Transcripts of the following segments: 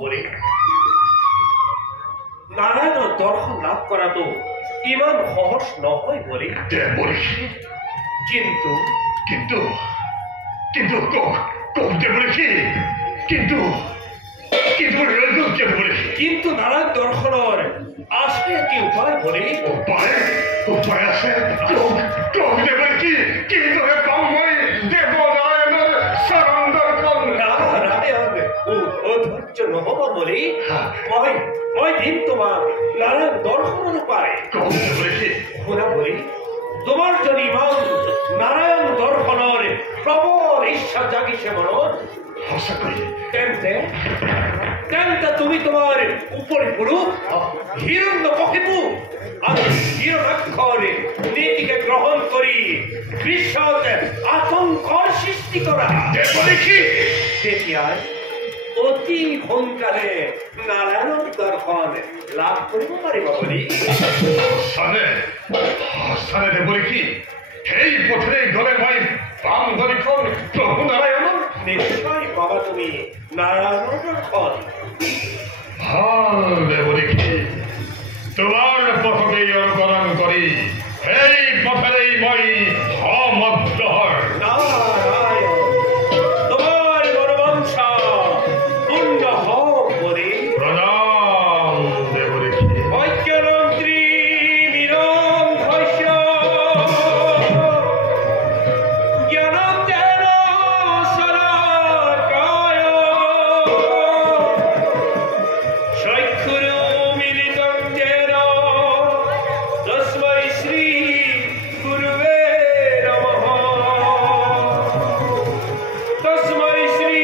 বলে নারায়ণ দর্শন লাভ করা তো ইমান সহজ নহয় বলে কিন্তু কিন্তু কিন্তু কিন্তু কিন্তু নারায়ণ দর্শনের আছে কি উপায় বলে উপায় আছে কিন্তু অধৈর্য নহব বলে মই দিম তোমাক নারায়ণ দর্শনের উপায় শুনা বলে তোমার যদি ইমান নারায়ণ দর্শনের প্রবল ইচ্ছা জাগিছে মনত তেন্তে তুমি তোমার উপরে পুরুষ হিরণ্যকশিপু আর হিরণ্যাক্ষর নীতিকে গ্রহণ করি বিশ্বত আতঙ্কর সৃষ্টি করা তেতিয়াই অতি সোনকালে নারায়ণ দর্শন লাভ কৰিব পাৰিব বুলি সেই পথেৰে গলে মই পাম দৰ্শন প্ৰভু নাৰায়ণৰ নিশ্চয় পাবা তুমি নাৰায়ণ দৰ্শন ভাল দেৱৰীকি তোমাৰ পথকেই অনুকৰণ কৰি সেই পথেৰেই মই সমগ্ৰ নাৰায়ণ তোমাৰ মনোবাঞ্ছা পূৰ্ণ হোক বলে প্ৰণাম দেৱৰীকি ঐক্যমন্ত্রী মীরম ঘোষ জ্ঞানতেন সদাকায় চক্ষুরু মিলিতং তেন তস্मै শ্রী গুরুবে নমঃ তস্मै শ্রী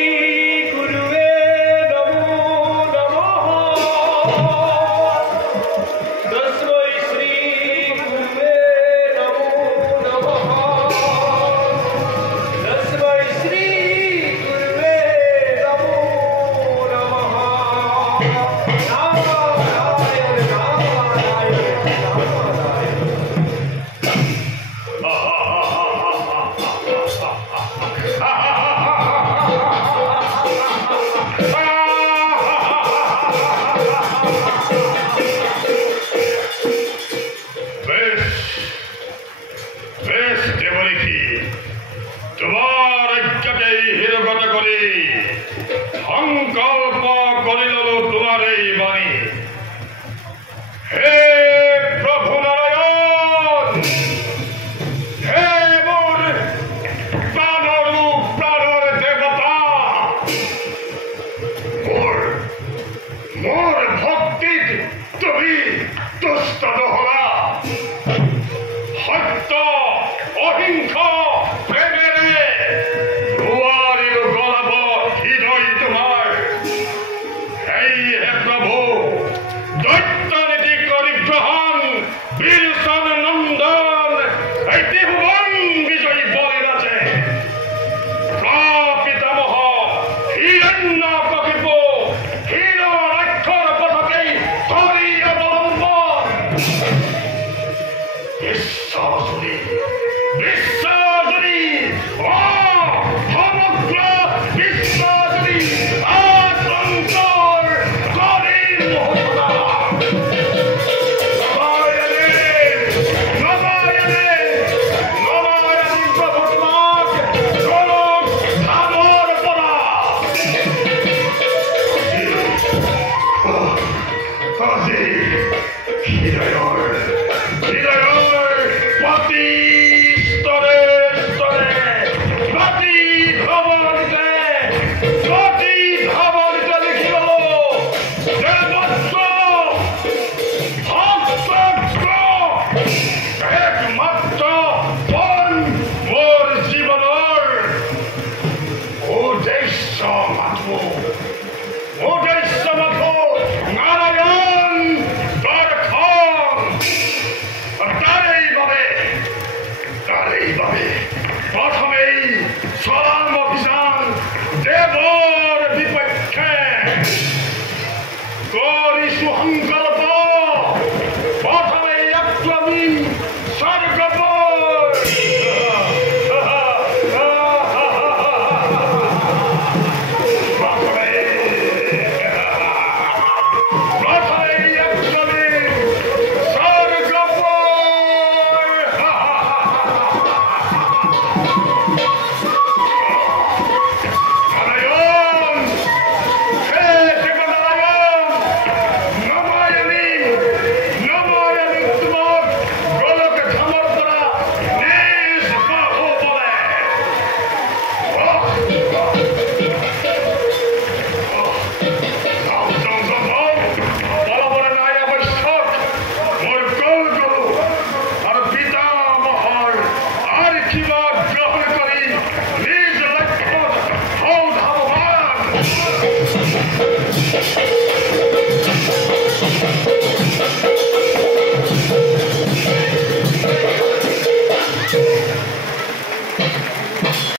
গুরুবে নমো নমঃ তস্मै শ্রী গুরুবে নমো নমঃ তস্मै শ্রী গুরুবে নমো নমঃ নারায়ণ বেশ দেৱৰীকি তোমাৰ আজ্ঞাতেই হীৰগত কৰি সংকল্প কৰি ললো তোমাৰ এই বাণী হে প্ৰভু নাৰায়ণ হে মোৰ প্ৰাণৰো প্ৰাণৰ দেৱতা মোৰ ভক্তিত তুমি তুষ্ট নহলা সত্য অহিংস প্ৰেমেৰে নোৱাৰিও গলাব হৃদয় তোমাৰ সেয়েহে প্ৰভু দৈত্য নীতি কৰিগ্ৰহণ বীৰচন নন্দন এটি ভুৱন বিজয়ী বলিৰাজে পিতামহ হিৰণ্যকশিপু হিৰণ্যাক্ষৰ পথকেই ধৰি অৱলম্বন বিশ্বজুৰি সমগ্ৰ বিশ্বজুৰি আতংকৰ কৰি মোহনা নমায়নে প্ৰভু তোমাক গৰক ধামৰ পৰা আজি হৃদয়ৰ পাতি স্তৰে স্তৰে পাতি ধৱনিতে লিখি ললো একমাত্ৰ পণ মোৰ জীৱনৰ উদ্দেশ্য মাথো নাৰায়ণ দৰ্শন তাৰেই বাবে প্ৰথমেই চলাম অভিযান দেৱৰ বিপক্ষে কৰিছো সংকল্প